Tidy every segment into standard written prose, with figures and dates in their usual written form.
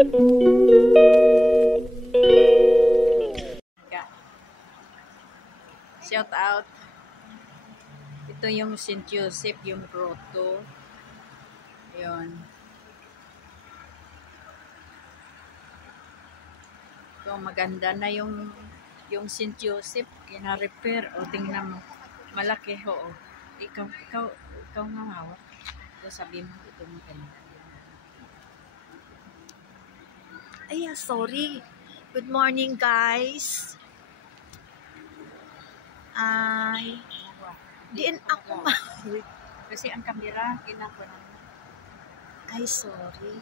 Shout out. Ito yung St. Joseph, yung grotto. Ayun. So, maganda na yung St. Joseph. Kina-repair. O, tingnan mo. Malaki ho. Ikaw nga hawak. So, sabi mo, ito maganda. Ay, sorry. Good morning, guys. Ay, diin ako ma. Kasi ang kamera, kinakuna. Ay, sorry.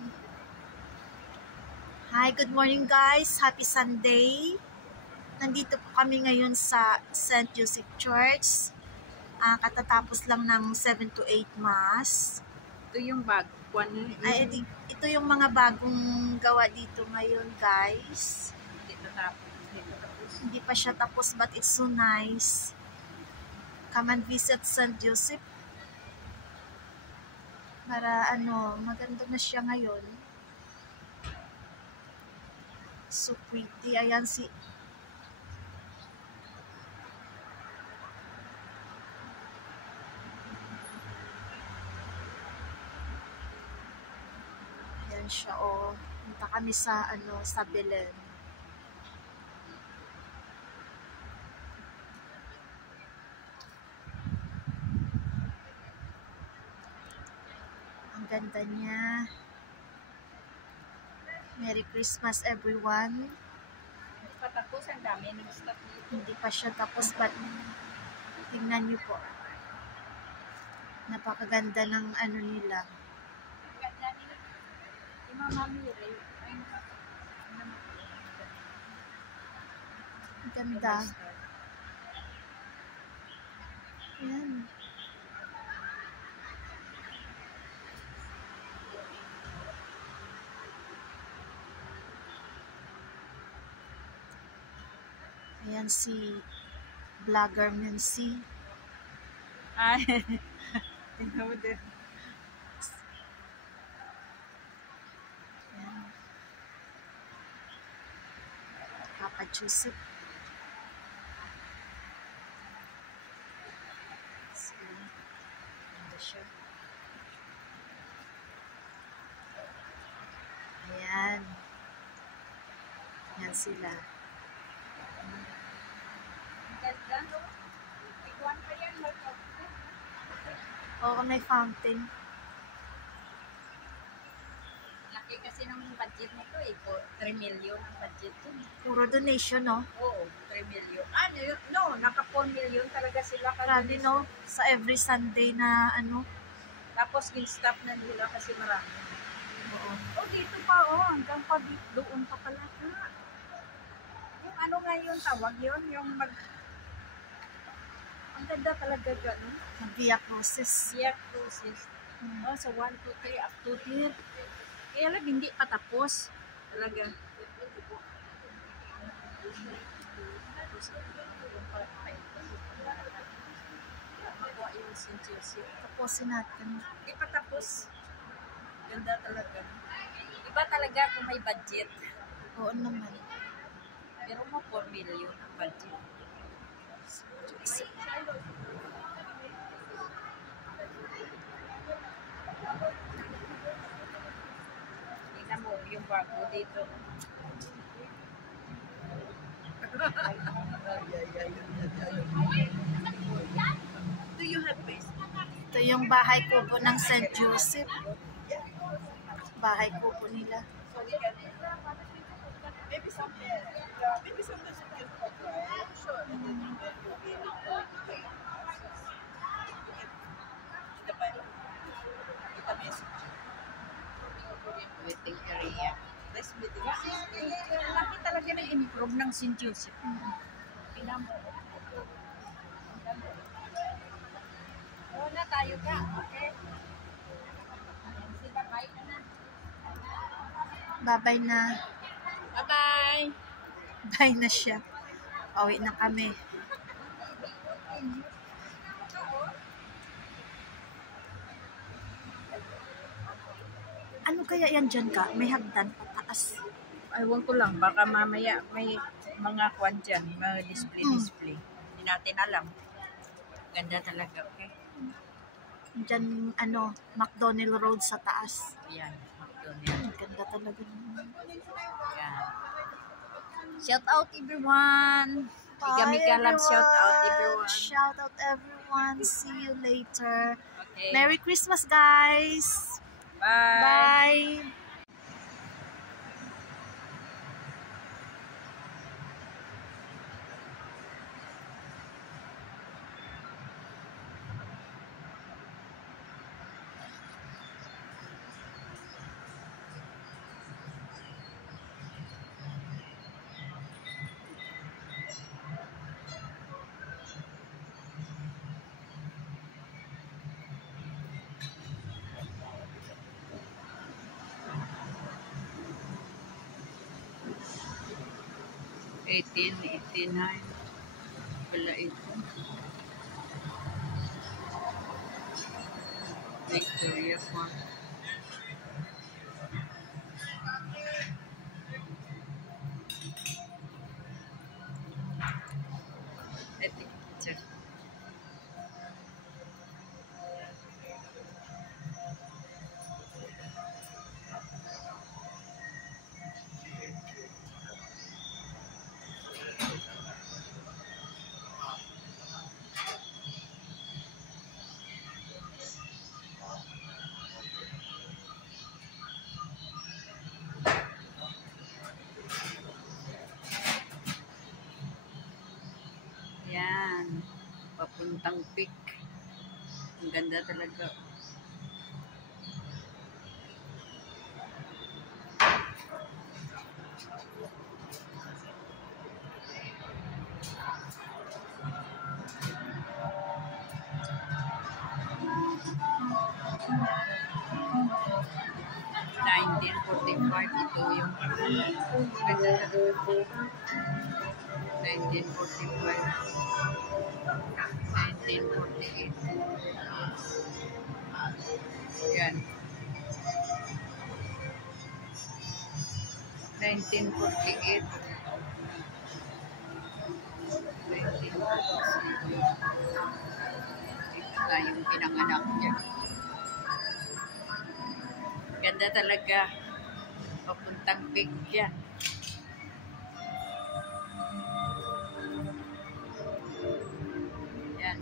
Hi, good morning, guys. Happy Sunday. Nandito po kami ngayon sa St. Joseph Church. Katatapos lang ng 7 to 8 Mass. Ito yung bag. Ay, ito yung mga bagong gawa dito ngayon, guys. Hindi pa siya tapos, but it's so nice. Come and visit St. Joseph. Para maganda na siya ngayon. So pretty. Ayan si siya, punta kami sa sa Belen. Ang ganda niya. Merry Christmas, everyone. Hindi pa tapos, ang dami ng stuff dito. Hindi pa siya tapos, but tingnan niyo po. Napakaganda ng nila. Ganda. Ayan. Ayan si Vlogger Nancy. Ay, tingnan mo din. Papa Joseph. Ganda siya. Ayan. Ayan sila. Oo, may fountain. Laki kasi ng budget nito eh. 3 million ang budget yun. Puro donation, no? Oo, 3 million. No, naka 4 million talaga sila. Grabe, no? Sa every Sunday na Tapos in-stop na nila kasi marami. Oo. Oh, dito pa, hanggang pa doon pa pala. Yung nga yun, tawag yun, yung ang ganda talaga gano'n. Via Crucis. Via Crucis. So 1, 2, 3, up to here. Kaya lang, hindi pa tapos. Talaga. Makuha yung St. Joseph. Tapusin natin. Hindi pa tapos. Ganda talaga. Iba talaga kung may budget. Oo naman. Pero mo 4 million ang budget. Tingnan mo yung bago dito. Do you have base? Ito yung bahay kubo ng St. Joseph. Bahay kubo nila. Maybe some waiting area. This meeting. Laki talaga na improve ng St. Joseph. Pinamo. Na tayo ka. Okay. Bye-bye na. Bye-bye na. Bye-bye. Bye na siya. Pauwi na kami. Ano kaya yan dyan ka? May hagdan pataas. Ewan ko lang, baka mamaya may mga kwan dyan, mga display. Hindi natin alam. Ganda talaga, okay? Dyan, McDonald Road sa taas. Ayan, McDonald's. Ganda talaga. Ayan. Shout out everyone! Mika love, shout out everyone. Shout out everyone. See you later. Okay. Merry Christmas, guys. Bye! Bye. $18.89 pala ito. Victoria Park. Ito, picture. Yan. Papuntang peak. Ang ganda talaga. Ito yung ganda talaga. 1948. Yan. 1948. 1948. Ito na yung pinanganak niya. Ganda talaga. Papuntang peak yan. Yan.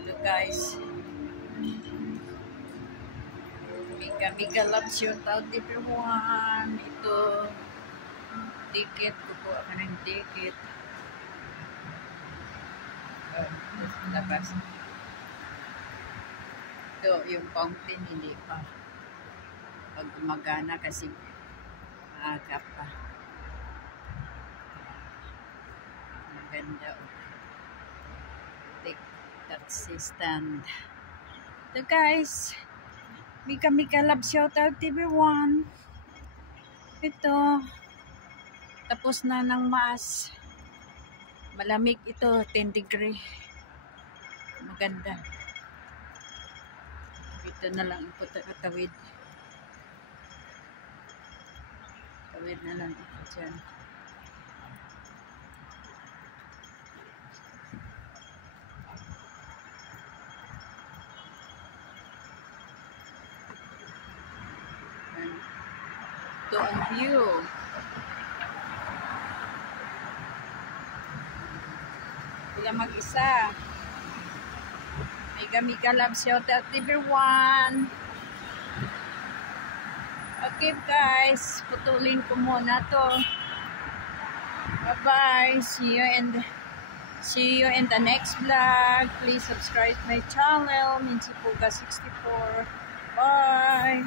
Ito guys. Mika love, shout out everyone. Ito. Ticket. Kukuha ka ng ticket. Labas. Ito yung fountain. Hindi pa. Pag gumagana kasi maaga pa. Maganda. Take taxi stand. So guys, Mika love, shout out everyone. Ito, tapos na ng maas. Malamig ito, 10 degree. Maganda. Ito na lang ito katawid. Tawid na lang ito dyan. Ito ang view. Sila mag-isa. Mika love, shout out everyone. Okay guys, putulin ko muna to. Bye-bye. See you in the next vlog. Please subscribe my channel, Mincy Puga 64. Bye.